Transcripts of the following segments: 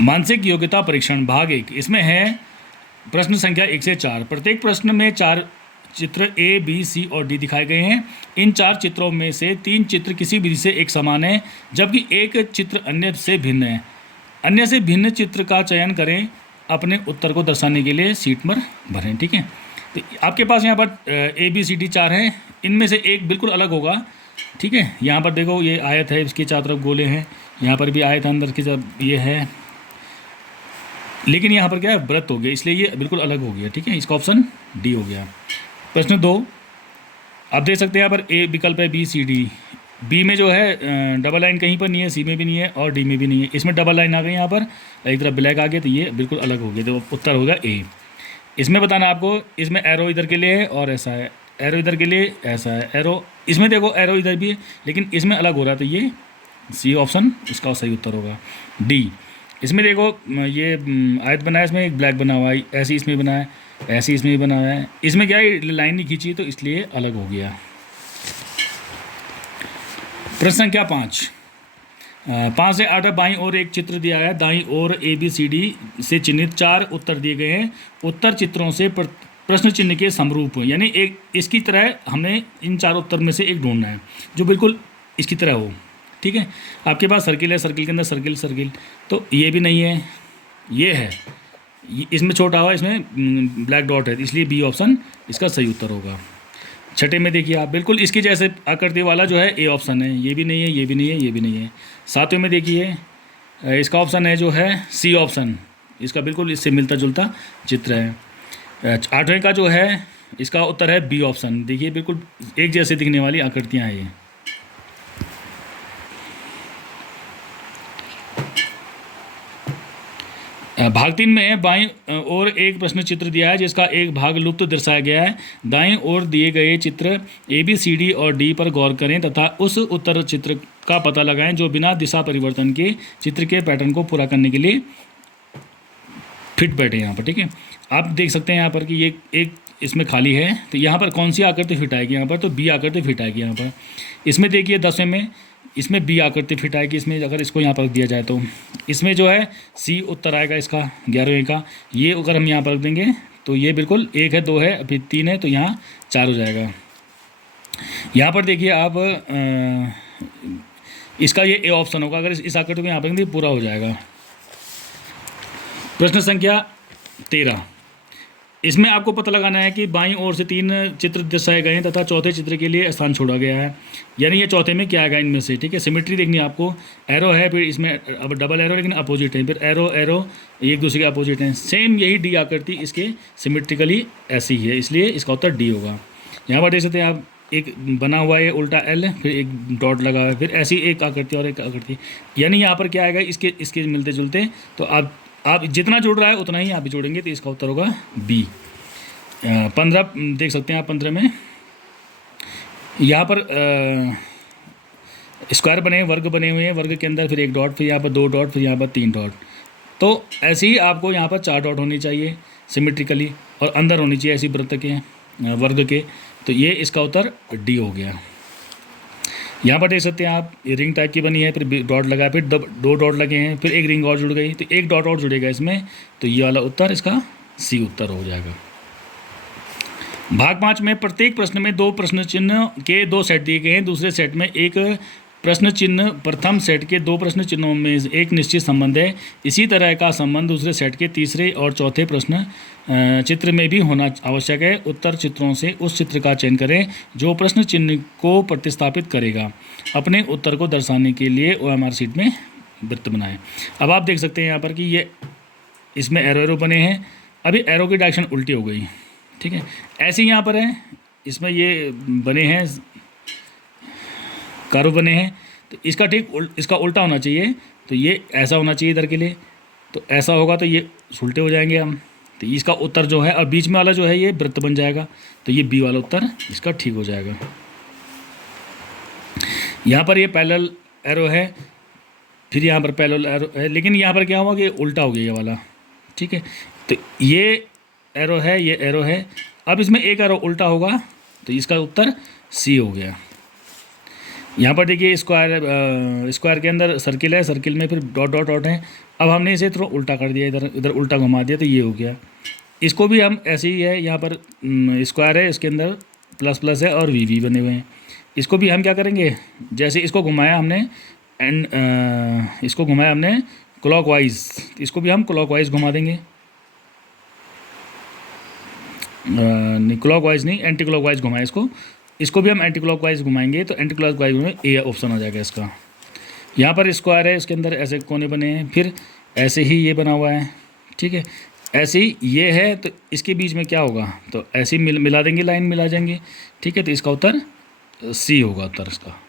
मानसिक योग्यता परीक्षण भाग 1। इसमें है प्रश्न संख्या 1 से 4। प्रत्येक प्रश्न में 4 चित्र ए, बी, सी और डी दिखाए गए हैं। इन 4 चित्रों में से 3 चित्र किसी विधि से एक समान है, जबकि एक चित्र अन्य से भिन्न है। अन्य से भिन्न चित्र का चयन करें। अपने उत्तर को दर्शाने के लिए सीट पर भरें। ठीक है, तो आपके पास यहाँ पर ए, बी, सी, डी 4 हैं। इनमें से एक बिल्कुल अलग होगा। ठीक है, यहाँ पर देखो ये आयत है, इसके चारों तरफ गोले हैं। यहाँ पर भी आयत अंदर की तरफ ये है, लेकिन यहाँ पर क्या है, वृत्त हो गया, इसलिए ये बिल्कुल अलग हो गया। ठीक है, इसका ऑप्शन डी हो गया। प्रश्न 2, आप देख सकते हैं यहाँ पर ए विकल्प है, बी, सी, डी। बी में जो है डबल लाइन कहीं पर नहीं है, सी में भी नहीं है और डी में भी नहीं है। इसमें डबल लाइन आ गई, यहाँ पर एक तरफ ब्लैक आ गया, तो ये बिल्कुल अलग हो गया, तो उत्तर होगा ए। इसमें बताना आपको, इसमें एरो इधर के लिए है और ऐसा है, एरो इधर के लिए ऐसा है, एरो इसमें देखो एरो इधर भी है, लेकिन इसमें अलग हो रहा है, तो ये सी ऑप्शन इसका सही उत्तर होगा। डी, इसमें देखो ये आयत बना है, इसमें एक ब्लैक बना हुआ है, ऐसे इसमें बना है, ऐसे इसमें भी बना हुआ है। इसमें क्या है, लाइन नहीं खींची, तो इसलिए अलग हो गया। प्रश्न संख्या 5। 5 से 8 बाईं ओर एक चित्र दिया है। दाईं ओर ए, बी, सी, डी से चिन्हित 4 उत्तर दिए गए हैं। उत्तर चित्रों से प्रश्न चिन्ह के समरूप, यानी एक इसकी तरह हमें इन 4 उत्तर में से एक ढूंढना है जो बिल्कुल इसकी तरह हो। ठीक है, आपके पास सर्किल है, सर्किल के अंदर सर्किल सर्किल, तो ये भी नहीं है, ये है, इसमें छोटा हुआ, इसमें ब्लैक डॉट है, इसलिए बी ऑप्शन इसका सही उत्तर होगा। छठे में देखिए आप, बिल्कुल इसकी जैसे आकृति वाला जो है ए ऑप्शन है, ये भी नहीं है, ये भी नहीं है, ये भी नहीं है। 7वें में देखिए, इसका ऑप्शन है जो है सी ऑप्शन, इसका बिल्कुल इससे मिलता जुलता चित्र है। 8वें का जो है इसका उत्तर है बी ऑप्शन। देखिए बिल्कुल एक जैसे दिखने वाली आकृतियाँ हैं ये। भाग 3 में बाईं ओर एक प्रश्न चित्र दिया है जिसका एक भाग लुप्त दर्शाया गया है। दाईं ओर दिए गए चित्र ए, बी, सी, डी और डी पर गौर करें तथा उस उत्तर चित्र का पता लगाएं जो बिना दिशा परिवर्तन के चित्र के पैटर्न को पूरा करने के लिए फिट बैठे यहाँ पर। ठीक है, आप देख सकते हैं यहाँ पर कि ये एक इसमें खाली है, तो यहाँ पर कौन सी आकृति फिट आएगी, यहाँ पर तो बी आकृति फिट आएगी। यहाँ पर इसमें देखिए 10वें में इसमें बी आकृति फिट आएगी, इसमें अगर इसको यहाँ पर रख दिया जाए तो इसमें जो है सी उत्तर आएगा इसका 11वें का। ये अगर हम यहाँ पर रख देंगे तो ये बिल्कुल 1 है, 2 है, फिर 3 है, तो यहाँ 4 हो जाएगा। यहाँ पर देखिए आप इसका ये ए ऑप्शन होगा, अगर इस आकृति को यहाँ पर रख देंगे पूरा हो जाएगा। प्रश्न संख्या 13। इसमें आपको पता लगाना है कि बाईं ओर से 3 चित्र दर्शाए गए हैं तथा चौथे चित्र के लिए स्थान छोड़ा गया है, यानी ये चौथे में क्या आएगा इनमें से। ठीक है, सिमेट्री देखनी है आपको। एरो है, फिर इसमें अब डबल एरो लेकिन अपोजिट है, फिर एरो एरो एक दूसरे के अपोजिट हैं। सेम यही डी आकृति इसके सिमेट्रिकली ऐसी ही है, इसलिए इसका उत्तर डी होगा। यहाँ पर देख सकते हैं आप, एक बना हुआ है उल्टा एल, फिर एक डॉट लगा हुआ है, फिर ऐसी एक आकृति और एक आकृति, यानी यहाँ पर क्या आएगा इसके मिलते जुलते। तो आप जितना जोड़ रहा है उतना ही आप भी जोड़ेंगे, तो इसका उत्तर होगा बी। 15 देख सकते हैं आप, 15 में यहाँ पर स्क्वायर बने, वर्ग बने हुए हैं, वर्ग के अंदर फिर एक डॉट, फिर यहाँ पर 2 डॉट, फिर यहाँ पर 3 डॉट। तो ऐसे ही आपको यहाँ पर 4 डॉट होनी चाहिए सिमेट्रिकली, और अंदर होनी चाहिए ऐसी वृत्त के वर्ग के, तो ये इसका उत्तर डी हो गया। यहाँ पर देख सकते हैं आप, ये रिंग टाइप की बनी है, फिर डॉट लगा है, फिर 2 डॉट लगे हैं, फिर एक रिंग और जुड़ गई, तो एक डॉट और जुड़ेगा इसमें, तो ये वाला उत्तर इसका सी उत्तर हो जाएगा। भाग 5 में प्रत्येक प्रश्न में 2 प्रश्न चिन्ह के 2 सेट दिए गए हैं। दूसरे सेट में एक प्रश्न चिन्ह, प्रथम सेट के 2 प्रश्न चिन्हों में एक निश्चित संबंध है। इसी तरह का संबंध दूसरे सेट के तीसरे और चौथे प्रश्न चित्र में भी होना आवश्यक है। उत्तर चित्रों से उस चित्र का चयन करें जो प्रश्न चिन्ह को प्रतिस्थापित करेगा। अपने उत्तर को दर्शाने के लिए OMR शीट में वृत्त बनाएं। अब आप देख सकते हैं यहाँ पर कि ये इसमें एरो बने हैं, अभी एरो की डायरेक्शन उल्टी हो गई। ठीक है, ऐसे ही यहाँ पर है, इसमें ये बने हैं, कर्व बने हैं, तो इसका इसका उल्टा होना चाहिए, तो ये ऐसा होना चाहिए इधर के लिए, तो ऐसा होगा तो ये उल्टे हो जाएंगे हम, तो इसका उत्तर जो है, और बीच में वाला जो है ये वृत्त बन जाएगा, तो ये बी वाला उत्तर इसका ठीक हो जाएगा। यहाँ पर ये पैरेलल एरो है, फिर यहाँ पर पैरेलल एरो है, लेकिन यहाँ पर क्या हुआ कि उल्टा हो गया ये वाला। ठीक है, तो ये एरो है, ये एरो है, अब इसमें एक एरो उल्टा होगा, तो इसका उत्तर सी हो गया। यहाँ पर देखिए स्क्वायर के अंदर सर्किल है, सर्किल में फिर डॉट डॉट डॉट है। अब हमने इसे थोड़ा उल्टा कर दिया, इधर इधर उल्टा घुमा दिया, तो ये हो गया। इसको भी हम ऐसे ही है, यहाँ पर स्क्वायर है, इसके अंदर प्लस प्लस है और वी बने हुए हैं। इसको भी हम क्या करेंगे, जैसे इसको घुमाया हमने एंड इसको घुमाया हमने क्लॉकवाइज, इसको भी हम क्लॉकवाइज घुमा देंगे। नहीं क्लॉकवाइज नहीं, एंटी क्लॉकवाइज घुमाए इसको भी हम एंटी क्लॉकवाइज घुमाएंगे, तो एंटी क्लॉकवाइज में ए ऑप्शन आ जाएगा इसका। यहाँ पर स्क्वायर है, इसके अंदर ऐसे कोने बने हैं, फिर ऐसे ही ये बना हुआ है, ठीक है। ऐसे ही ये है, तो इसके बीच में क्या होगा, तो ऐसे ही मिला देंगे, लाइन मिला जाएंगे, ठीक है। तो इसका उत्तर सी होगा उत्तर इसका।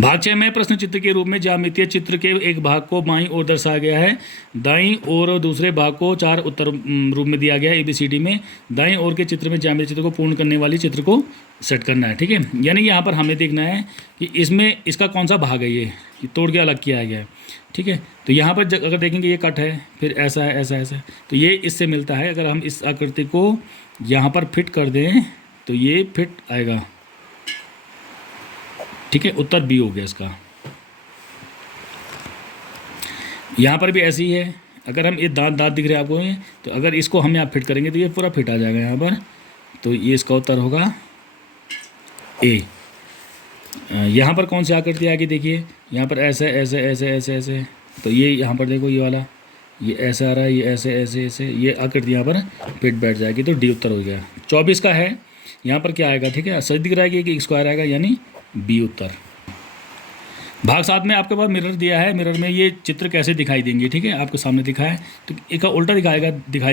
भाग 6 में प्रश्न चित्र के रूप में ज्यामितीय चित्र के एक भाग को बाईं ओर दर्शाया गया है, दाईं ओर और दूसरे भाग को 4 उत्तर रूप में दिया गया है। ABCD में दाईं ओर के चित्र में ज्यामितीय चित्र को पूर्ण करने वाली चित्र को सेट करना है, ठीक है। यानी यहाँ पर हमें देखना है कि इसमें इसका कौन सा भाग है, ये तोड़ के अलग किया गया है, ठीक है। तो यहाँ पर अगर देखेंगे ये कट है, फिर ऐसा है, ऐसा ऐसा, तो ये इससे मिलता है। अगर हम इस आकृति को यहाँ पर फिट कर दें तो ये फिट आएगा, ठीक है। उत्तर बी हो गया इसका। यहाँ पर भी ऐसी ही है, अगर हम ये दांत दिख रहे हैं आपको ये, तो अगर इसको हम यहाँ फिट करेंगे तो ये पूरा फिट आ जाएगा यहाँ पर, तो ये इसका उत्तर होगा ए। यहाँ पर कौन सी आकृति आएगी, देखिए यहाँ पर ऐसे ऐसे ऐसे ऐसे ऐसे, तो ये यहाँ पर देखो ये वाला, ये ऐसे आ रहा है, ये ऐसे ऐसे ऐसे, ये आकृति यहाँ पर फिट बैठ जाएगी, तो डी उत्तर हो गया। 24 का है, यहाँ पर क्या आएगा, ठीक है, सही दिख रहा है कि स्क्वायर आएगा, यानी बी उत्तर। भाग 7 में आपके पास मिरर दिया है, मिरर में ये चित्र कैसे दिखाई देंगे, ठीक है, आपके सामने दिखा है, तो एक का उल्टा दिखाई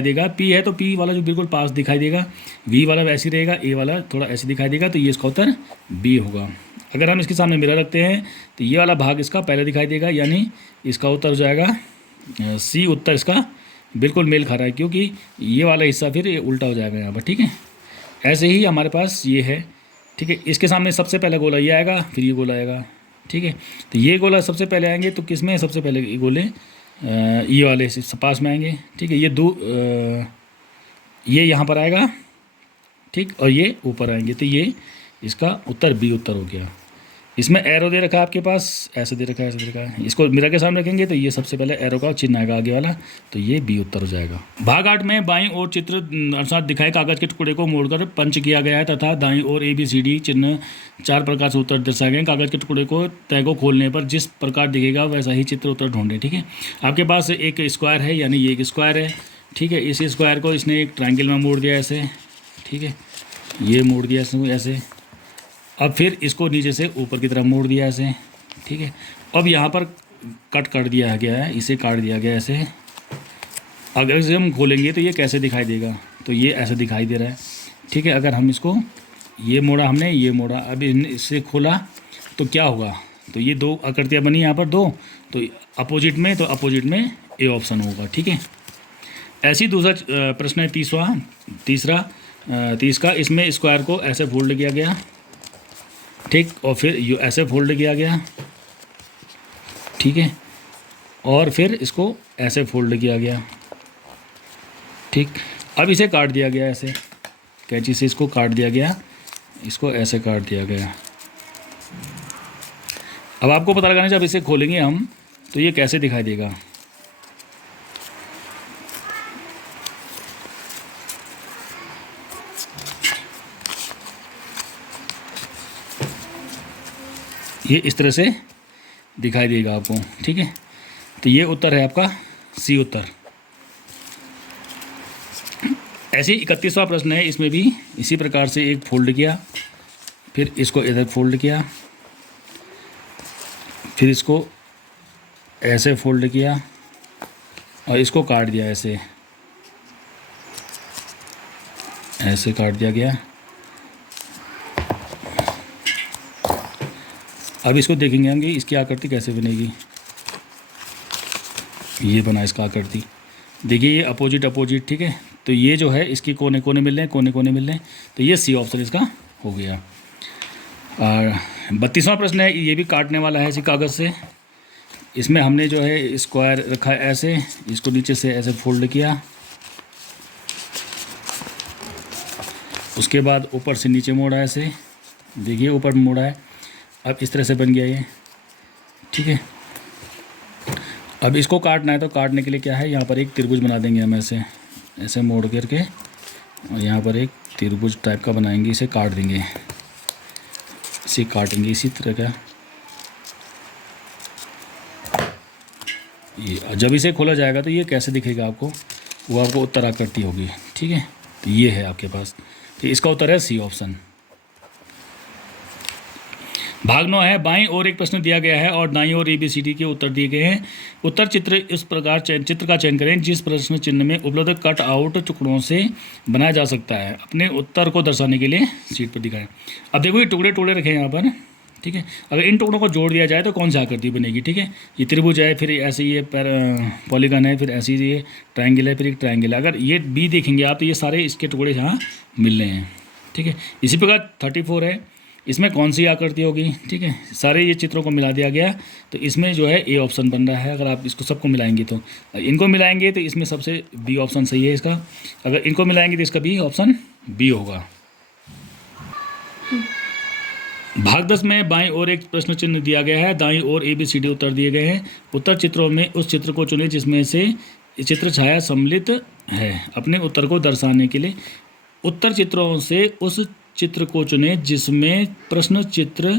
देगा। पी है तो पी वाला जो बिल्कुल पास दिखाई देगा, वी वाला वैसे ही रहेगा, ए वाला थोड़ा ऐसे दिखाई देगा, तो ये इसका उत्तर बी होगा। अगर हम इसके सामने मिरर रखते हैं तो ये वाला भाग इसका पहले दिखाई देगा, यानी इसका उत्तर हो जाएगा सी उत्तर इसका बिल्कुल मेल खा रहा है, क्योंकि ये वाला हिस्सा फिर ये उल्टा हो जाएगा यहाँ पर, ठीक है। ऐसे ही हमारे पास ये है, ठीक है, इसके सामने सबसे पहले गोला ये आएगा, फिर ये गोला आएगा, ठीक है। तो ये गोला सबसे पहले आएंगे, तो किस में सबसे पहले ये गोले ये वाले पास में आएंगे, ठीक है। ये यहाँ पर आएगा, ठीक, और ये ऊपर आएंगे, तो ये इसका उत्तर बी उत्तर हो गया। इसमें एरो दे रखा है आपके पास, ऐसे दे रखा है, ऐसे दे रखा है, इसको मिरर के सामने रखेंगे तो ये सबसे पहले एरो का चिन्ह आएगा आगे वाला, तो ये बी उत्तर हो जाएगा। भाग 8 में बाईं ओर चित्र अनुसार दिखाए कागज के टुकड़े को मोड़कर पंच किया गया है तथा दाईं ओर ABCD चिन्ह 4 प्रकार से उत्तर दर्शाए गए। कागज के टुकड़े को तय को खोलने पर जिस प्रकार दिखेगा वैसा ही चित्र उत्तर ढूंढे, ठीक है। आपके पास एक स्क्वायर है, यानी ये एक स्क्वायर है, ठीक है। इस स्क्वायर को इसने एक ट्रायंगल में मोड़ दिया ऐसे, ठीक है, ये मोड़ दिया ऐसे। अब फिर इसको नीचे से ऊपर की तरफ मोड़ दिया ऐसे, ठीक है। अब यहाँ पर कट कर दिया गया है, इसे काट दिया गया ऐसे। अगर इसे हम खोलेंगे तो ये कैसे दिखाई देगा, तो ये ऐसे दिखाई दे रहा है, ठीक है। अगर हम इसको ये मोड़ा, हमने ये मोड़ा, अब इससे खोला तो क्या होगा, तो ये 2 आकृतियाँ बनी यहाँ पर 2, तो अपोजिट में, तो अपोजिट में ए ऑप्शन होगा, ठीक है। ऐसी दूसरा प्रश्न है 30 का। इसमें स्क्वायर को ऐसे फोल्ड किया गया, ठीक, और फिर यू ऐसे फोल्ड किया गया, ठीक है, और फिर इसको ऐसे फोल्ड किया गया, ठीक। अब इसे काट दिया गया ऐसे, कैंची से इसको काट दिया गया, इसको ऐसे काट दिया गया। अब आपको पता लगाना है जब इसे खोलेंगे हम तो ये कैसे दिखाई देगा। ये इस तरह से दिखाई देगा आपको, ठीक है। तो ये उत्तर है आपका सी उत्तर। ऐसे ही 31वां प्रश्न है, इसमें भी इसी प्रकार से एक फोल्ड किया, फिर इसको इधर फोल्ड किया, फिर इसको ऐसे फोल्ड किया और इसको काट दिया ऐसे काट दिया गया। अब इसको देखेंगे हम कि इसकी आकृति कैसे बनेगी। ये बना इसका आकृति, देखिए ये अपोजिट, ठीक है। तो ये जो है इसकी कोने कोने मिल रहे हैं, तो ये सी ऑप्शन इसका हो गया। और 32वां प्रश्न है, ये भी काटने वाला है इसी कागज़ से। इसमें हमने जो है स्क्वायर रखा है ऐसे, इसको नीचे से ऐसे फोल्ड किया, उसके बाद ऊपर से नीचे मोड़ा ऐसे, देखिए ऊपर मोड़ा है, अब इस तरह से बन गया ये, ठीक है। अब इसको काटना है, तो काटने के लिए क्या है, यहाँ पर एक त्रिभुज बना देंगे हम, ऐसे ऐसे मोड़ करके, और यहाँ पर एक त्रिभुज टाइप का बनाएंगे, इसे काट देंगे, इसे काटेंगे इसी तरह का। ये जब इसे खोला जाएगा तो ये कैसे दिखेगा आपको, वो आपको उत्तर आकृति होगी, ठीक है। तो ये है आपके पास, तो इसका उत्तर है सी ऑप्शन। भाग 9 है, बाईं ओर एक प्रश्न दिया गया है और दाईं ओर ABCD के उत्तर दिए गए हैं। उत्तर चित्र इस प्रकार चित्र का चयन करें जिस प्रश्न चिन्ह में उपलब्ध कट आउट टुकड़ों से बनाया जा सकता है। अपने उत्तर को दर्शाने के लिए शीट पर दिखाएं। अब देखो ये टुकड़े टुकड़े रखे हैं यहाँ पर, ठीक है। अगर इन टुकड़ों को जोड़ दिया जाए तो कौन सी आकृति बनेगी, ठीक है। ये त्रिभुज है, फिर ऐसे ये पॉलीगन है, फिर ऐसी ये ट्रायंगल है, फिर एक ट्रायंगल है। अगर ये बी देखेंगे आप तो ये सारे इसके टुकड़े यहाँ मिल रहे हैं, ठीक है। इसी प्रकार 34 है, इसमें कौन सी आकृति होगी, ठीक है। सारे ये चित्रों को मिला दिया गया, तो इसमें जो है ए ऑप्शन बन रहा है। अगर आप इसको सबको मिलाएंगे तो इनको मिलाएंगे तो इसमें सबसे बी ऑप्शन सही है इसका। अगर इनको मिलाएंगे तो इसका बी ऑप्शन बी होगा। भाग 10 में बाईं ओर एक प्रश्न चिन्ह दिया गया है, दाईं ओर ABCD उत्तर दिए गए हैं। उत्तर चित्रों में उस चित्र को चुनें जिसमें से चित्र छाया सम्मिलित है। अपने उत्तर को दर्शाने के लिए उत्तर चित्रों से उस चित्र को चुनें जिसमें प्रश्न चित्र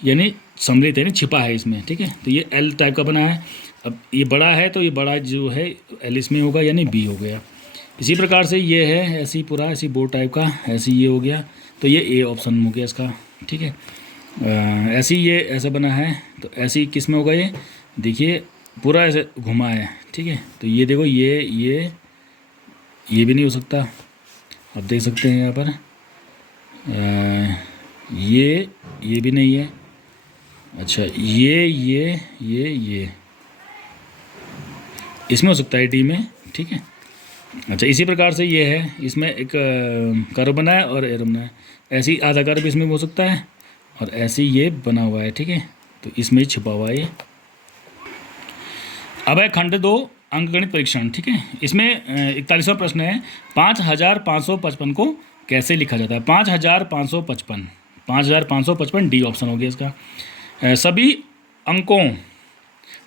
यानी सम्मिलित है, यानी छिपा है इसमें, ठीक है। तो ये एल टाइप का बना है। अब ये बड़ा है तो ये बड़ा जो है एल इसमें होगा, यानी बी हो गया। इसी प्रकार से ये है ऐसी पूरा ऐसी बोर्ड टाइप का, ऐसी ये हो गया, तो ये ए ऑप्शन हो गया इसका, ठीक है। ऐसी ये ऐसा बना है, तो ऐसी किस में होगा, ये देखिए पूरा ऐसे घुमा है, ठीक है। तो ये देखो ये भी नहीं हो सकता, आप देख सकते हैं यहाँ पर। ये भी नहीं है। अच्छा ये इसमें हो सकता है डी में, ठीक है। अच्छा इसी प्रकार से ये है, इसमें एक कर्व बना है और एरो बना है, ऐसी आधा कर्व इसमें हो सकता है और ऐसे ये बना हुआ है, ठीक है। तो इसमें ही छिपा हुआ है ये। अब है खंड 2 अंकगणित परीक्षण, ठीक है। इसमें 41वां प्रश्न है, 5555 को कैसे लिखा जाता है। 5555 डी ऑप्शन हो गया इसका। सभी अंकों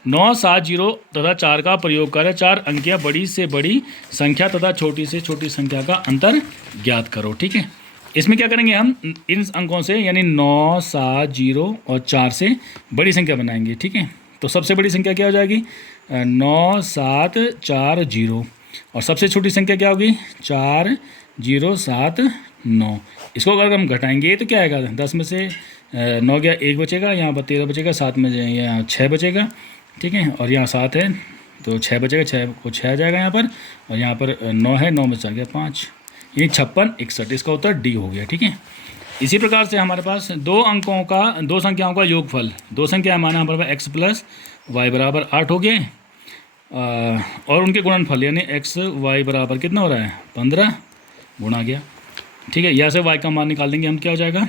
9, 7, 0 तथा 4 का प्रयोग कर 4 अंकियां बड़ी से बड़ी संख्या तथा छोटी से छोटी संख्या का अंतर ज्ञात करो, ठीक है। इसमें क्या करेंगे हम, इन अंकों से यानी 9, 7, 0 और 4 से बड़ी संख्या बनाएंगे, ठीक है। तो सबसे बड़ी संख्या क्या हो जाएगी, 9, 7, 4, 0, और सबसे छोटी संख्या क्या होगी, 4, 0, 7, 9। इसको अगर हम घटाएंगे तो क्या आएगा, 10 में से 9 गया 1 बचेगा, यहाँ पर 13 बचेगा, 7 में यहाँ 6 बचेगा, ठीक है। और यहाँ 7 है तो 6 बचेगा, 6 को 6 आ जाएगा यहाँ पर, और यहाँ पर 9 है, 9 में से आ गया 5, यानी 56, 61। इसका उत्तर डी हो गया, ठीक है। इसी प्रकार से हमारे पास दो संख्याओं का योगफल, दो संख्या माना हमारे पास x प्लस वाई बराबर 8 हो गए, और उनके गुणनफल यानी x y बराबर कितना हो रहा है, 15 गुणा गया, ठीक है। यहाँ से y का मान निकाल देंगे हम, क्या हो जाएगा,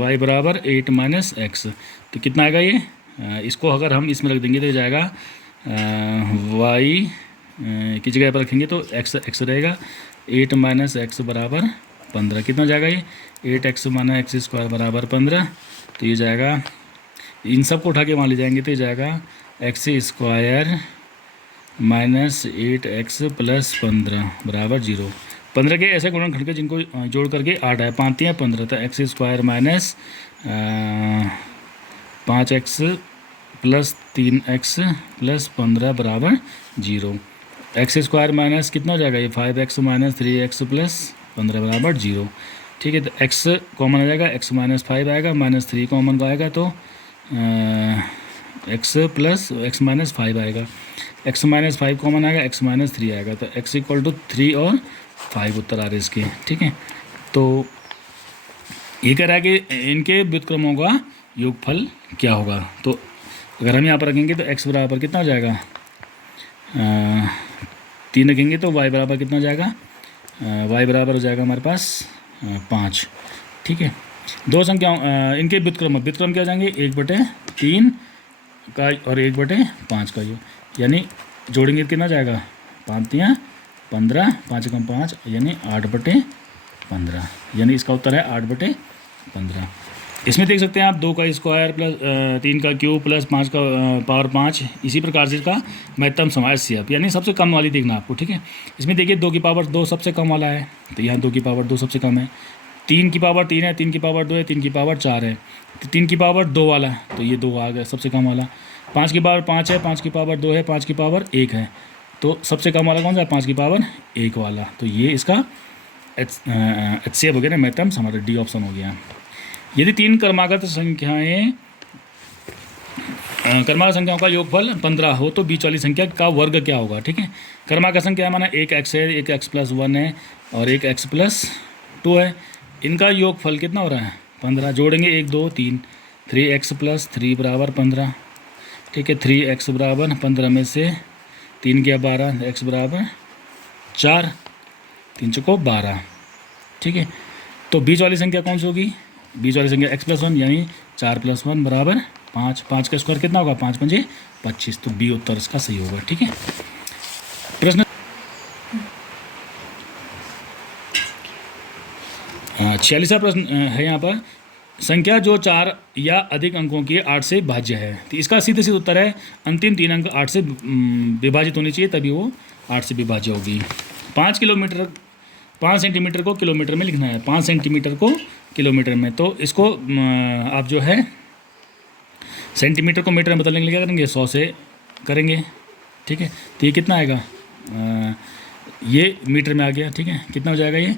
y बराबर 8 माइनस एक्स, तो कितना आएगा ये, इसको अगर हम इसमें रख देंगे तो जाएगा y की जगह पर रखेंगे तो x रहेगा, 8 माइनस एक्स बराबर 15, कितना जाएगा ये, 8x माइनस एक्स स्क्वायर बराबर 15। तो ये जाएगा, इन सब को उठा के वहाँ ले जाएंगे तो ये जाएगा x square minus 8x plus 15 बराबर 0। 15 के ऐसे गुणनखंड के जिनको जोड़ करके 8 है, 5 या 15, तो x square minus 5x plus 3x plus 15 बराबर 0। एक्स स्क्वायर माइनस कितना हो जाएगा ये, 5x माइनस 3x प्लस 15 बराबर 0, ठीक है। तो x कॉमन आ जाएगा, x माइनस 5 आएगा, माइनस 3 कॉमन का आएगा, तो x प्लस x माइनस 5 आएगा, x माइनस 5 कॉमन आएगा, x माइनस 3 आएगा, तो x इक्वल टू 3 और 5 उत्तर आ रहे इसके, ठीक है। तो ये कह रहा है कि इनके व्युत्क्रमों का योगफल क्या होगा। तो अगर हम यहाँ पर रखेंगे तो x बराबर कितना हो जाएगा, 3 रखेंगे तो y बराबर कितना हो जाएगा, y बराबर हो जाएगा हमारे पास 5, ठीक है। दो संख्याओं इनके व्युत्क्रम क्या हो जाएंगे, 1/3 का और 1/5 का, यानी जोड़ेंगे कितना जाएगा, 5 या 15, 5 कम 5 यानी 8/15, यानी इसका उत्तर है 8/15। इसमें देख सकते हैं आप 2 का स्क्वायर प्लस 3 का क्यूब प्लस 5 का पावर 5, इसी प्रकार से इसका महत्तम समाहार यानी सबसे कम वाली देखना आपको, ठीक है। इसमें देखिए 2 की पावर 2 सबसे कम वाला है, तो यहाँ 2 की पावर 2 सबसे कम है। 3 की पावर 3 है, 3 की पावर 2 है, 3 की पावर 4 है, तो 3 की पावर 2 वाला, तो ये 2 आ गया सबसे कम वाला। 5 की पावर 5 है, 5 की पावर 2 है, 5 की पावर 1 है, तो सबसे कम वाला कौन सा है? 5 की पावर 1 वाला। तो ये इसका HCF हो गया ना, महत्तम समाहार, डी ऑप्शन हो गया। यदि 3 क्रमागत संख्याएं क्रमागत संख्याओं का योगफल 15 हो तो बीच वाली संख्या का वर्ग क्या होगा, ठीक है। क्रमागत संख्या माना एक x है, एक x प्लस 1 है और एक x प्लस 2 है, इनका योगफल कितना हो रहा है? 15। जोड़ेंगे 1 2 3, 3x प्लस 3 बराबर 15, ठीक है। 3x बराबर 15 में से 3 गया 12, x बराबर 4, 3 चौको 12, ठीक है। तो बीच वाली संख्या कौन सी होगी? बीच वाली संख्या x प्लस 1 यानी 4 प्लस 1 बराबर 5, 5 का स्क्वायर कितना होगा? 5 पंजे 25, तो बी उत्तर इसका सही होगा, ठीक है। प्रश्न 46वां प्रश्न है यहाँ पर, संख्या जो 4 या अधिक अंकों की 8 से भाज्य है, तो इसका सीधे सीधे उत्तर है अंतिम 3 अंक 8 से विभाजित होनी चाहिए, तभी वो 8 से विभाज्य होगी। 5 सेंटीमीटर को किलोमीटर में लिखना है, 5 सेंटीमीटर को किलोमीटर में, तो इसको आप जो है सेंटीमीटर को मीटर में बदलने के लिए क्या करेंगे? 100 से करेंगे, ठीक है। तो ये कितना आएगा? ये मीटर में आ गया, ठीक है। कितना हो जाएगा ये?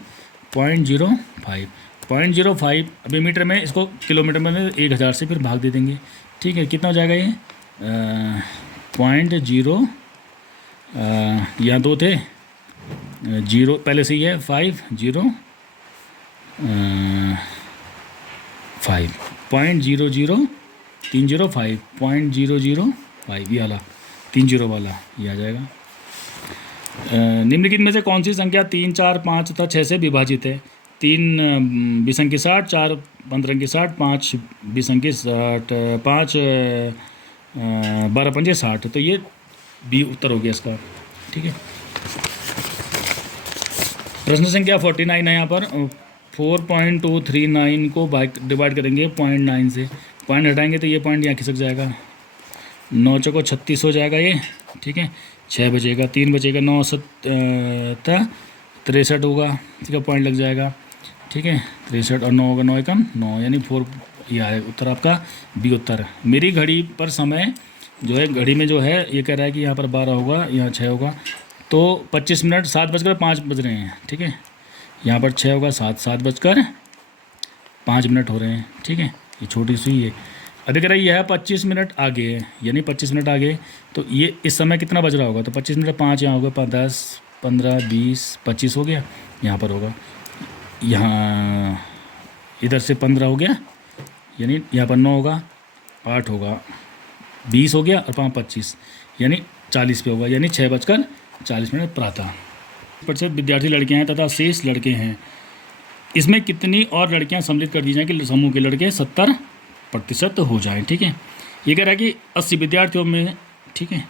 0.05 अभी मीटर में, इसको किलोमीटर में 1000 से फिर भाग दे देंगे, ठीक है। कितना हो जाएगा ये? 0.0 यहाँ 2 थे, 0 पहले से ही है, 5 0 5 0.00 305 0.005 ये वाला 30 वाला ये आ जाएगा। निम्नलिखित में से कौन सी संख्या 3 4 5 तथा 6 से विभाजित है? 3 20 अंकी 60, 4 15 अंकी 60, 5 20 अंकी 60, 5 12 पंजे 60, तो ये बी उत्तर हो गया इसका, ठीक है। प्रश्न संख्या 49 है यहाँ पर। 4.239 को डिवाइड करेंगे 0.9 से, पॉइंट हटाएंगे तो ये पॉइंट यहाँ खिसक जाएगा, 9 चौको 36 हो जाएगा ये, ठीक है। 6 बचेगा, 3 बचेगा, 9 7 63 होगा, ठीक है, पॉइंट लग जाएगा, ठीक है। 63 और 9 होगा, 9 एकम 9 यानी 4, यह है उत्तर आपका बी उत्तर। मेरी घड़ी पर समय जो है, घड़ी में जो है ये कह रहा है कि यहाँ पर 12 होगा, यहाँ 6 होगा, तो 25 मिनट 7:05 बज रहे हैं, ठीक है। यहाँ पर 6 होगा, 7:05 मिनट हो रहे हैं, ठीक है। ये छोटी सी है, अभी कह रहा है यह 25 मिनट आगे है, यानी 25 मिनट आगे, तो ये इस समय कितना बज रहा होगा? तो 25 मिनट 5 यहाँ होगा, 10 15 20 25 हो गया, यहाँ पर होगा, यहाँ इधर से 15 हो गया, यानी यहाँ पर 9 होगा, 8 होगा, 20 हो गया और 5 25 यानी 40 पे होगा, यानी 6:40 प्रातः। % विद्यार्थी लड़कियां हैं तथा शेष लड़के हैं, इसमें कितनी और लड़कियां सम्मिलित कर दी जाएँ कि समूह के लड़के 70% हो जाएं, ठीक है। ये कह रहा है कि 80 विद्यार्थियों में, ठीक है,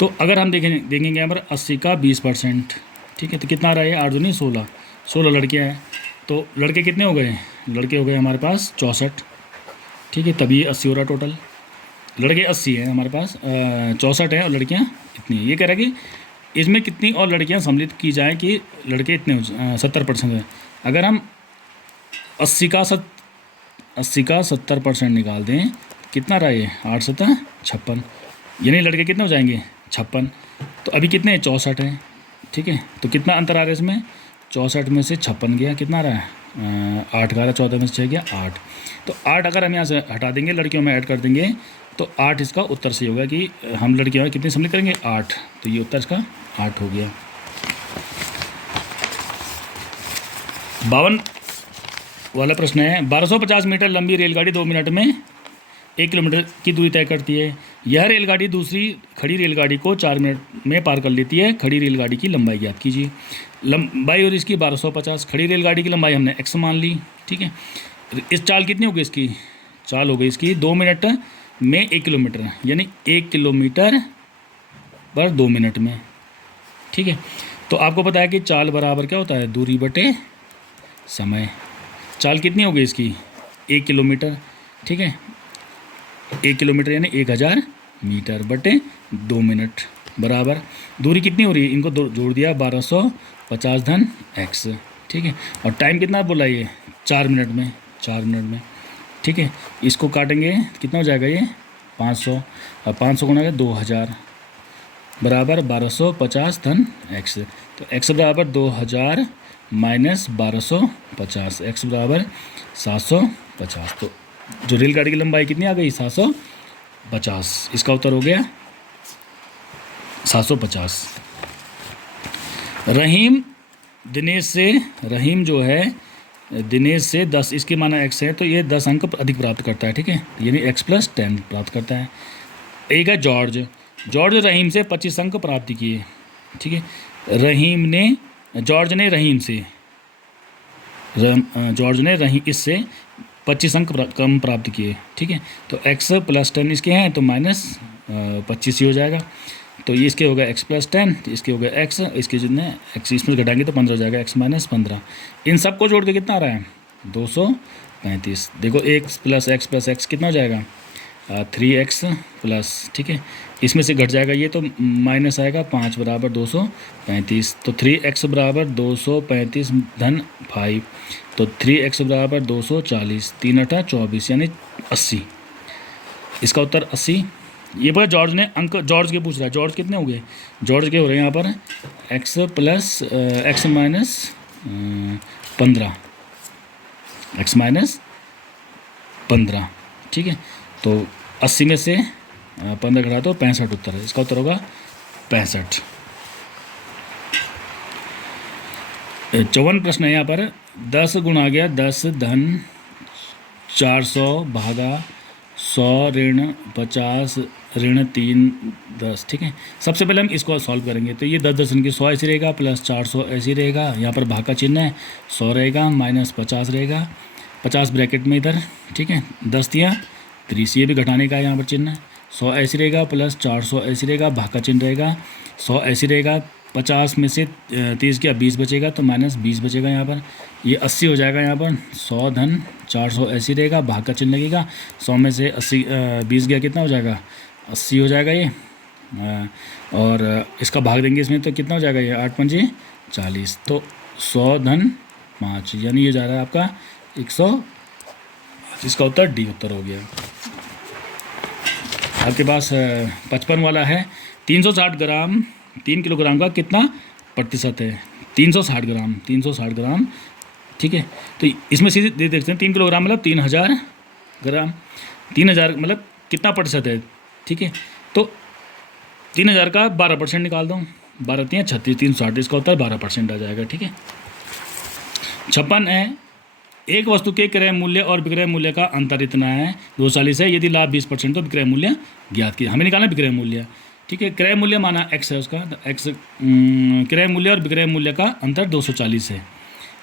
तो अगर हम देखेंगे यहाँ पर 80 का 20%, ठीक है, तो कितना आ रहा है? 8 दूनी 16 लड़कियाँ हैं, तो लड़के कितने हो गए? लड़के हो गए हमारे पास 64, ठीक है, तभी 80 हो रहा टोटल। लड़के 80 हैं हमारे पास, 64 हैं और लड़कियाँ इतनी हैं। ये कह रहा है कि इसमें कितनी और लड़कियां सम्मिलित की जाएं कि लड़के इतने 70% हैं। अगर हम 80 का 70% निकाल दें, कितना रहा ये? 8 7 56, यानी लड़के कितने हो जाएंगे? 56। तो अभी कितने? 64 हैं, ठीक है। तो कितना अंतर आ रहा है इसमें? 64 में से 56 गया, कितना आ रहा है? 8 का 14 में से 6 गया 8, तो 8 अगर हम यहाँ से हटा देंगे, लड़कियों में ऐड कर देंगे, तो 8 इसका उत्तर सही होगा कि हम लड़कियों में कितने सम्मिलित करेंगे? 8, तो ये उत्तर इसका 8 हो गया। 52 वाला प्रश्न है, 1250 मीटर लंबी रेलगाड़ी 2 मिनट में 1 किलोमीटर की दूरी तय करती है। यह रेलगाड़ी दूसरी खड़ी रेलगाड़ी को 4 मिनट में पार कर लेती है। खड़ी रेलगाड़ी की लंबाई ज्ञात कीजिए। लंबाई और इसकी 1250, खड़ी रेलगाड़ी की लंबाई हमने x मान ली, ठीक है। इस चाल कितनी होगी? इसकी चाल हो गई इसकी 2 मिनट में 1 किलोमीटर, यानी 1 किलोमीटर पर 2 मिनट में, ठीक है। तो आपको पता है कि चाल बराबर क्या होता है? दूरी बटे समय। चाल कितनी हो गई इसकी? 1 किलोमीटर, ठीक है। 1 किलोमीटर यानी 1000 मीटर बटे 2 मिनट बराबर दूरी कितनी हो रही है, इनको जोड़ दिया 1250 धन x, ठीक है। और टाइम कितना बोला ये 4 मिनट में, 4 मिनट में, ठीक है। इसको काटेंगे कितना हो जाएगा ये 500, और 500 गुणा 2000 बराबर 1250 धन x। तो x बराबर 2000 माइनस 1250, x बराबर 750। तो जो रेलगाड़ी की लंबाई कितनी आ गई 750, इसका उत्तर हो गया 750। रहीम जो है दिनेश से 10, इसके माना x है तो ये 10 अंक अधिक प्राप्त करता है, ठीक है, यानी x + 10 प्राप्त करता है। एक है जॉर्ज रहीम से 25 अंक प्राप्त किए, ठीक है। जॉर्ज ने रहीम इससे 25 अंक कम प्राप्त किए, ठीक है। तो x + 10 इसके हैं तो -25 ही हो जाएगा। तो ये इसके हो गया x + 10, इसके हो गया x, इसके जितने x इसमें घटाएंगे तो 15 हो जाएगा, x - 15। इन सबको जोड़ के कितना आ रहा है 235। देखो x + x + x कितना हो जाएगा 3x प्लस, ठीक है। इसमें से घट जाएगा ये तो माइनस आएगा 5 बराबर 235। तो 3x बराबर 235 धन 5, तो 3x बराबर 240, 3 × 8 = 24 यानी 80। इसका उत्तर 80। ये बोला जॉर्ज ने अंक, जॉर्ज के पूछ रहा है, जॉर्ज कितने हो गए, जॉर्ज के हो रहे हैं यहाँ पर x + x - 15, x - 15, ठीक है। तो 80 में से 15 घटा तो 65 उत्तर है, इसका उत्तर होगा 65। 54 प्रश्न है यहाँ पर। 10 गुणा गया 10 धन 400 भागा 100 ऋण 50 ऋण 3 10, ठीक है। सबसे पहले हम इसको सॉल्व करेंगे तो ये 10 की 100 ऐसे रहेगा प्लस 400 ऐसे रहेगा, यहाँ पर भाग का चिन्ह है 100 रहेगा माइनस 50 रहेगा, 50 ब्रैकेट में इधर, ठीक है। 10 दिया 30, ये भी घटाने का यहाँ पर चिन्ह है, 100 ऐसे रहेगा प्लस 400 ऐसे रहेगा, भाग का चिन्ह रहेगा, 100 ऐसे रहेगा, 50 में से 30 गया 20 बचेगा तो -20 बचेगा यहाँ पर, ये 80 हो जाएगा यहाँ पर। 100 धन 400 ऐसे रहेगा, भाग का चिन्ह लगेगा, 100 में से 20 गया कितना हो जाएगा 80 हो जाएगा ये, और इसका भाग देंगे इसमें तो कितना हो जाएगा ये 8 × 5 = 40, तो 100 धन 5 यानी ये जा रहा है आपका 100। इसका उत्तर डी उत्तर हो गया। आपके पास 55 वाला है। 360 ग्राम 3 किलोग्राम का कितना प्रतिशत है, 360 ग्राम, ठीक है। तो इसमें सीधे दे देखते हैं 3 किलोग्राम मतलब 3000 ग्राम, 3000 मतलब कितना प्रतिशत है, ठीक है। तो 3000 का 12% निकाल दो, 12 × 36 360, इसका उत्तर 12% आ जाएगा, ठीक है। 56 है। एक वस्तु के क्रय मूल्य और विक्रय मूल्य का अंतर इतना है 240 है, यदि लाभ 20% तो विक्रय मूल्य ज्ञात किया, हमें निकालना विक्रय मूल्य, ठीक है। क्रय मूल्य माना x है उसका, तो x क्रय मूल्य और विक्रय मूल्य का अंतर 240 है,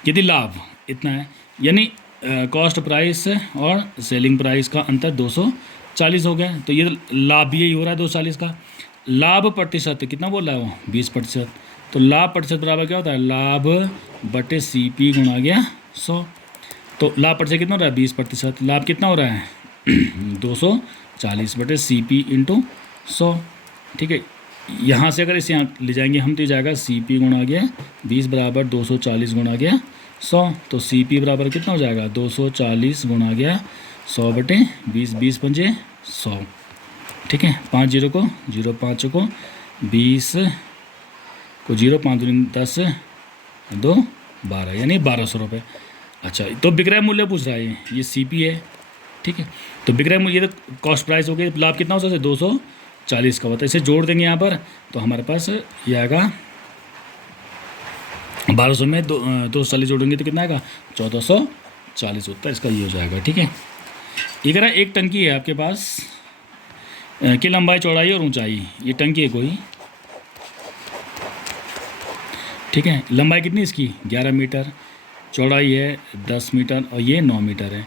यदि लाभ इतना है, यानी कॉस्ट प्राइस और सेलिंग प्राइस का अंतर 240 हो गया, तो ये लाभ भी यही हो रहा है 240 का। लाभ प्रतिशत कितना बोल रहा है वो 20%, तो लाभ प्रतिशत बराबर क्या होता है लाभ बटे CP गुणा गया 100, तो लाभ प्रतिशत कितना हो रहा है 20%, लाभ कितना हो रहा है 240 बटे CP × 100, ठीक है। यहाँ से अगर इसे यहाँ ले जाएंगे हम तो ये जाएगा CP गुणा गया 20 बराबर 240 गुणा गया 100, तो CP बराबर कितना हो जाएगा 240 गुणा गया 100 बटे 20, 20 × 5 = 100, ठीक है। 5 0 को 0, 5 को 20 को 0, 5 × 10 2 12 यानी 1200 रुपये। अच्छा, तो विक्रय मूल्य पूछ रहा है ये CP है, ठीक है। तो विक्रय मूल्य ये तो कॉस्ट प्राइस हो गई, लाभ कितना हो सकता है 240 का होता है, इसे जोड़ देंगे यहाँ पर तो हमारे पास ये आएगा 1200 में 240 जोड़ेंगे तो कितना आएगा 1440 उत्तर इसका ये हो जाएगा, ठीक है। इधर एक टंकी है आपके पास की लंबाई चौड़ाई और ऊंचाई, ये टंकी है कोई, ठीक है। लंबाई कितनी इसकी 11 मीटर, चौड़ाई है 10 मीटर और ये 9 मीटर है।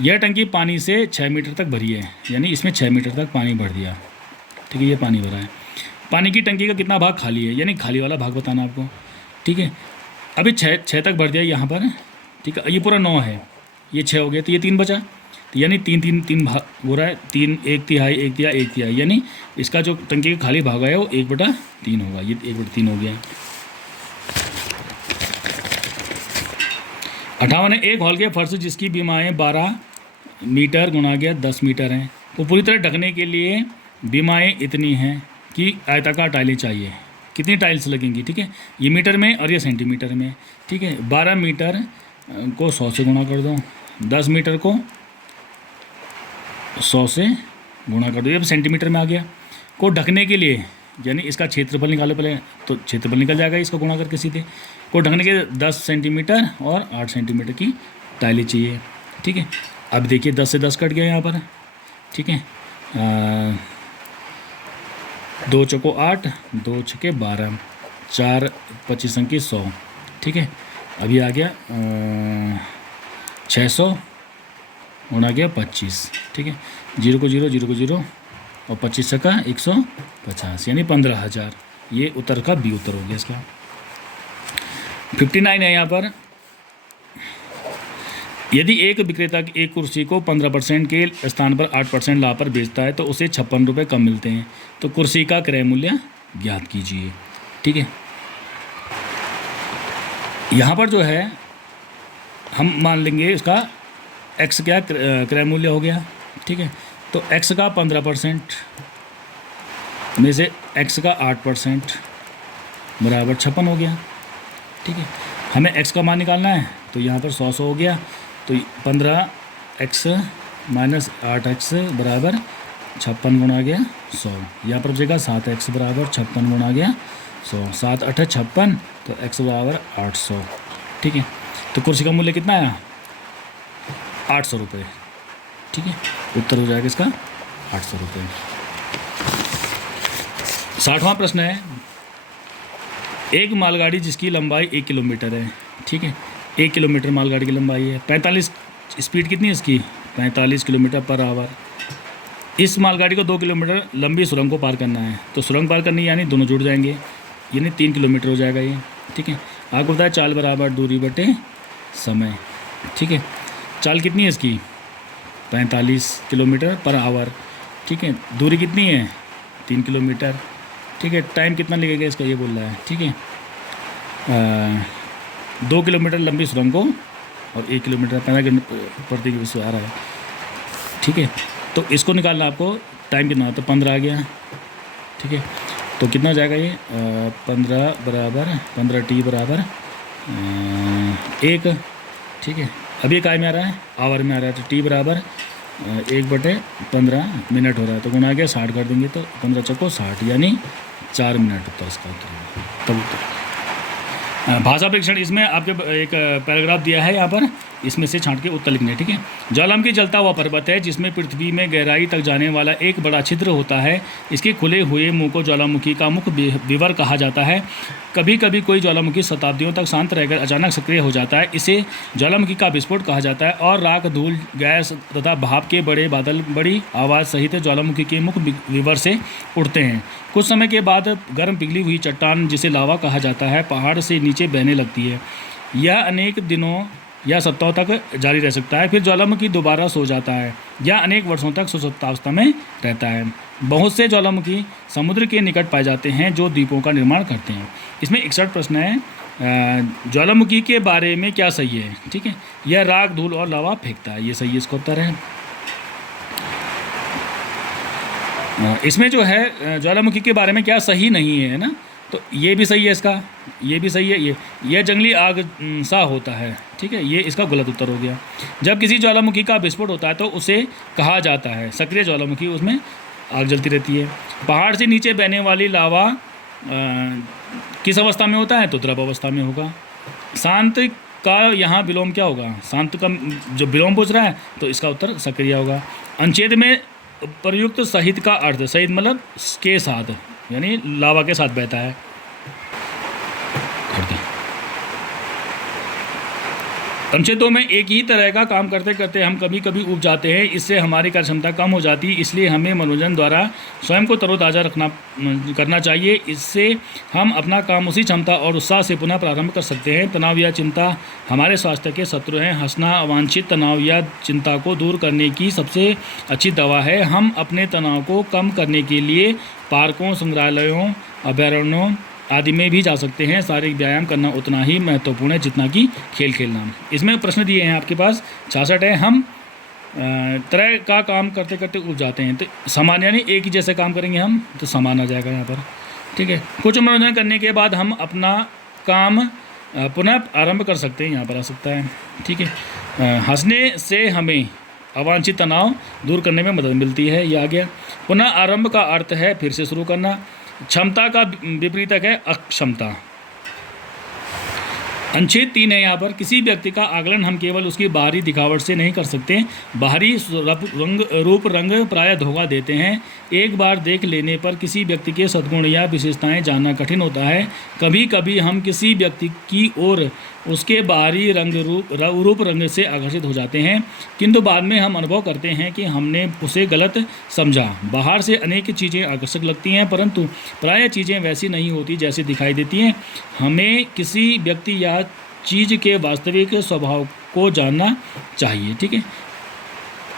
यह टंकी पानी से 6 मीटर तक भरी है, यानी इसमें 6 मीटर तक पानी भर दिया, ठीक है। ये पानी भरा है। पानी की टंकी का कितना भाग खाली है, यानी खाली वाला भाग बताना आपको, ठीक है। अभी 6 तक भर दिया यहाँ पर, ठीक है। ये पूरा 9 है, ये 6 हो गया, तो ये 3 बचा, तो यानी 3 3 3 भाग हो रहा है, 3 1/3 1/3 1/3, यानी इसका जो टंकी का खाली भाग है वो 1/3 होगा, ये 1/3 हो गया। 58 है, एक हॉल के फर्श जिसकी बीमाएँ 12 मीटर गुणा गया 10 मीटर हैं, को पूरी तरह ढकने के लिए बीमाएँ इतनी हैं कि आयताकार टाइलें चाहिए। कितनी टाइल्स लगेंगी, ठीक है, ये मीटर में और ये सेंटीमीटर में, ठीक है। 12 मीटर को 100 से गुणा कर दो, 10 मीटर को 100 से गुणा कर दो, ये सेंटीमीटर में आ गया। को ढकने के लिए, यानी इसका क्षेत्रफल निकालो पहले, तो क्षेत्रफल निकल जाएगा इसको गुणा करके सीधे। को ढकने के 10 सेंटीमीटर और 8 सेंटीमीटर की टाइलें चाहिए, ठीक है। अब देखिए 10 से 10 कट गया यहाँ पर, ठीक है। 2 चौको 8, 2 छके 12, 4 25 अंकी 100, ठीक है। अभी आ गया 600 गुणा गया 25, ठीक है। 0 को 0, 0 को 0 और 25 का 150, यानी 15,000। ये उत्तर का बी उत्तर हो गया इसका। 59 है यहाँ पर, यदि एक विक्रेता एक कुर्सी को 15% के स्थान पर 8% लाभ पर बेचता है तो उसे 56 रुपये कम मिलते हैं, तो कुर्सी का क्रय मूल्य ज्ञात कीजिए, ठीक है। यहाँ पर जो है हम मान लेंगे इसका x क्या क्रय मूल्य हो गया, ठीक है। तो x का 15% में से x का 8% बराबर 56 हो गया, ठीक है। हमें x का मान निकालना है, तो यहाँ पर 100 हो गया, तो 15x माइनस 8x बराबर 56 गुणा गया 100। यहाँ पर बचेगा 7x बराबर 56 गुणा गया 100, 7 8 56, तो x बराबर 800, ठीक है। तो कुर्सी का मूल्य कितना आया, 800 रुपये, ठीक है। उत्तर हो जाएगा इसका 800 रुपये। 60वां प्रश्न है, एक मालगाड़ी जिसकी लंबाई 1 किलोमीटर है, ठीक है। 1 किलोमीटर मालगाड़ी की लंबाई है, 45 स्पीड कितनी है इसकी, 45 किलोमीटर पर आवर। इस मालगाड़ी को 2 किलोमीटर लंबी सुरंग को पार करना है, तो सुरंग पार करनी यानी दोनों जुड़ जाएंगे, यानी 3 किलोमीटर हो जाएगा ये, ठीक है। आपको बताया चाल बराबर दूरी बटे समय, ठीक है। चाल कितनी है इसकी, 45 किलोमीटर पर आवर, ठीक है। दूरी कितनी है, 3 किलोमीटर, ठीक है। टाइम कितना लगेगा इसका ये बोल रहा है, ठीक है। 2 किलोमीटर लंबी सुरंग को और 1 किलोमीटर 15 प्रति विश्व आ रहा है, ठीक है। तो इसको निकालना आपको, टाइम कितना होता है, 15 आ गया, ठीक है। तो कितना हो जाएगा ये, 15 बराबर 15t बराबर 1, ठीक है। अभी काय में आ रहा है, आवर में आ रहा है, तो t बराबर 1/15 मिनट हो रहा है, तो गुणा गया 60 कर देंगे, तो 15 चौको 60, यानी 4 मिनट उत्तर इसका उत्तर, तब उत्तर। भाषा परीक्षण, इसमें आपके एक पैराग्राफ दिया है यहाँ पर, इसमें से छांट के उत्तर लिखने, ठीक है। ज्वालामुखी जलता हुआ पर्वत है जिसमें पृथ्वी में गहराई तक जाने वाला एक बड़ा छिद्र होता है। इसके खुले हुए मुंह को ज्वालामुखी का मुख विवर कहा जाता है। कभी कभी कोई ज्वालामुखी शताब्दियों तक शांत रहकर अचानक सक्रिय हो जाता है, इसे ज्वालामुखी का विस्फोट कहा जाता है। और राख, धूल, गैस तथा भाप के बड़े बादल बड़ी आवाज़ सहित ज्वालामुखी के मुख विवर से उठते हैं। कुछ समय के बाद गर्म पिघली हुई चट्टान, जिसे लावा कहा जाता है, पहाड़ से नीचे बहने लगती है। यह अनेक दिनों या सप्ताहों तक जारी रह सकता है, फिर ज्वालामुखी दोबारा सो जाता है या अनेक वर्षों तक सुषुप्तावस्था में रहता है। बहुत से ज्वालामुखी समुद्र के निकट पाए जाते हैं जो द्वीपों का निर्माण करते हैं। इसमें 61 प्रश्न है, ज्वालामुखी के बारे में क्या सही है, ठीक है। यह राख, धूल और लावा फेंकता है, ये सही है, इसका उत्तर है। इसमें जो है ज्वालामुखी के बारे में क्या सही नहीं है ना, तो ये भी सही है इसका, ये भी सही है, यह जंगली आग सा होता है, ठीक है, ये इसका गलत उत्तर हो गया। जब किसी ज्वालामुखी का विस्फोट होता है तो उसे कहा जाता है सक्रिय ज्वालामुखी, उसमें आग जलती रहती है। पहाड़ से नीचे बहने वाली लावा किस अवस्था में होता है, तो द्रव अवस्था में होगा। शांत का यहाँ विलोम क्या होगा, शांत का जो विलोम पूछ रहा है तो इसका उत्तर सक्रिय होगा। अनुच्छेद में प्रयुक्त सहित का अर्थ, सहित मतलब के साथ, यानी लावा के साथ बहता है। अनुच्छेद 2 में एक ही तरह का काम करते करते हम कभी कभी ऊब जाते हैं, इससे हमारी कार्य क्षमता कम हो जाती है, इसलिए हमें मनोरंजन द्वारा स्वयं को तरोताज़ा करना चाहिए। इससे हम अपना काम उसी क्षमता और उत्साह से पुनः प्रारंभ कर सकते हैं। तनाव या चिंता हमारे स्वास्थ्य के शत्रु हैं। हंसना अवांछित तनाव या चिंता को दूर करने की सबसे अच्छी दवा है। हम अपने तनाव को कम करने के लिए पार्कों, संग्रहालयों, अभयारण्यों आदि में भी जा सकते हैं। शारीरिक व्यायाम करना उतना ही महत्वपूर्ण है जितना कि खेल खेलना। इसमें प्रश्न दिए हैं आपके पास 66 है। हम तरह का काम करते करते उब जाते हैं, तो समान यानी एक ही जैसे काम करेंगे हम तो समान आ जाएगा यहाँ पर, ठीक है। कुछ मनोरंजन करने के बाद हम अपना काम पुनः आरंभ कर सकते हैं, यहाँ पर आ सकता है, ठीक है। हंसने से हमें अवांछित तनाव दूर करने में मदद मिलती है, ये आ गया। पुनः आरंभ का अर्थ है फिर से शुरू करना। क्षमता का विपरीतक है अक्षमता। अनुच्छेद 3 है यहाँ पर। किसी व्यक्ति का आकलन हम केवल उसकी बाहरी दिखावट से नहीं कर सकते। बाहरी रूप रंग प्रायः धोखा देते हैं। एक बार देख लेने पर किसी व्यक्ति के सद्गुण या विशेषताएं जानना कठिन होता है। कभी कभी हम किसी व्यक्ति की ओर उसके बाहरी रूप रंग से आकर्षित हो जाते हैं, किंतु बाद में हम अनुभव करते हैं कि हमने उसे गलत समझा। बाहर से अनेक चीज़ें आकर्षक लगती हैं, परंतु प्रायः चीज़ें वैसी नहीं होती जैसी दिखाई देती हैं। हमें किसी व्यक्ति या चीज़ के वास्तविक स्वभाव को जानना चाहिए, ठीक है।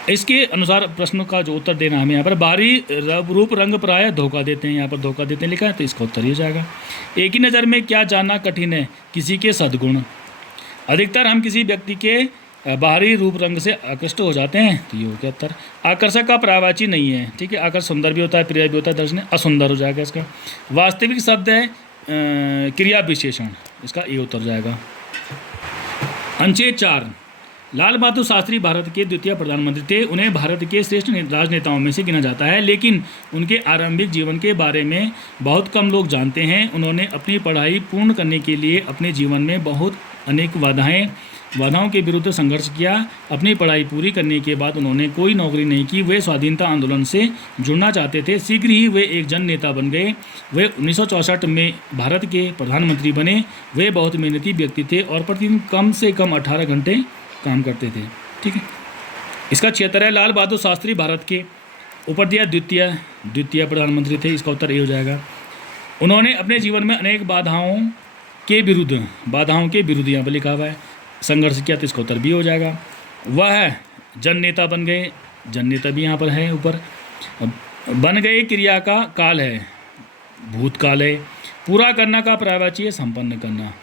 इसके अनुसार प्रश्न का जो उत्तर देना हमें यहाँ पर बाहरी रूप रंग प्रायः धोखा देते हैं, यहाँ पर धोखा देते हैं लिखा है, तो इसका उत्तर ही हो जाएगा। एक ही नज़र में क्या जानना कठिन है? किसी के सद्गुण। अधिकतर हम किसी व्यक्ति के बाहरी रूप रंग से आकृष्ट हो जाते हैं, तो ये हो गया उत्तर। आकर्षक का पर्यायवाची नहीं है, ठीक है। आकर्षक सुंदर भी होता है, प्रिय भी होता है, दर्शनीय असुंदर हो जाएगा इसका। वास्तविक शब्द है क्रिया विशेषण, इसका ये उत्तर जाएगा। अनुच्छेद 4। लाल बहादुर शास्त्री भारत के द्वितीय प्रधानमंत्री थे। उन्हें भारत के श्रेष्ठ राजनेताओं में से गिना जाता है, लेकिन उनके आरंभिक जीवन के बारे में बहुत कम लोग जानते हैं। उन्होंने अपनी पढ़ाई पूर्ण करने के लिए अपने जीवन में बहुत अनेक बाधाओं के विरुद्ध संघर्ष किया। अपनी पढ़ाई पूरी करने के बाद उन्होंने कोई नौकरी नहीं की। वे स्वाधीनता आंदोलन से जुड़ना चाहते थे। शीघ्र ही वे एक जन नेता बन गए। वे 1964 में भारत के प्रधानमंत्री बने। वे बहुत मेहनती व्यक्ति थे और प्रतिदिन कम से कम 18 घंटे काम करते थे, ठीक है। इसका 76 है। लाल बहादुर शास्त्री भारत के ऊपर दिया द्वितीय प्रधानमंत्री थे, इसका उत्तर ये हो जाएगा। उन्होंने अपने जीवन में अनेक बाधाओं के विरुद्ध यहाँ पर लिखा हुआ है संघर्ष किया, तो इसका उत्तर भी हो जाएगा। वह जन नेता बन गए, जन नेता भी यहाँ पर है ऊपर। बन गए क्रिया का काल है, भूतकाल है। पूरा करना का पर्यायवाची है संपन्न करना।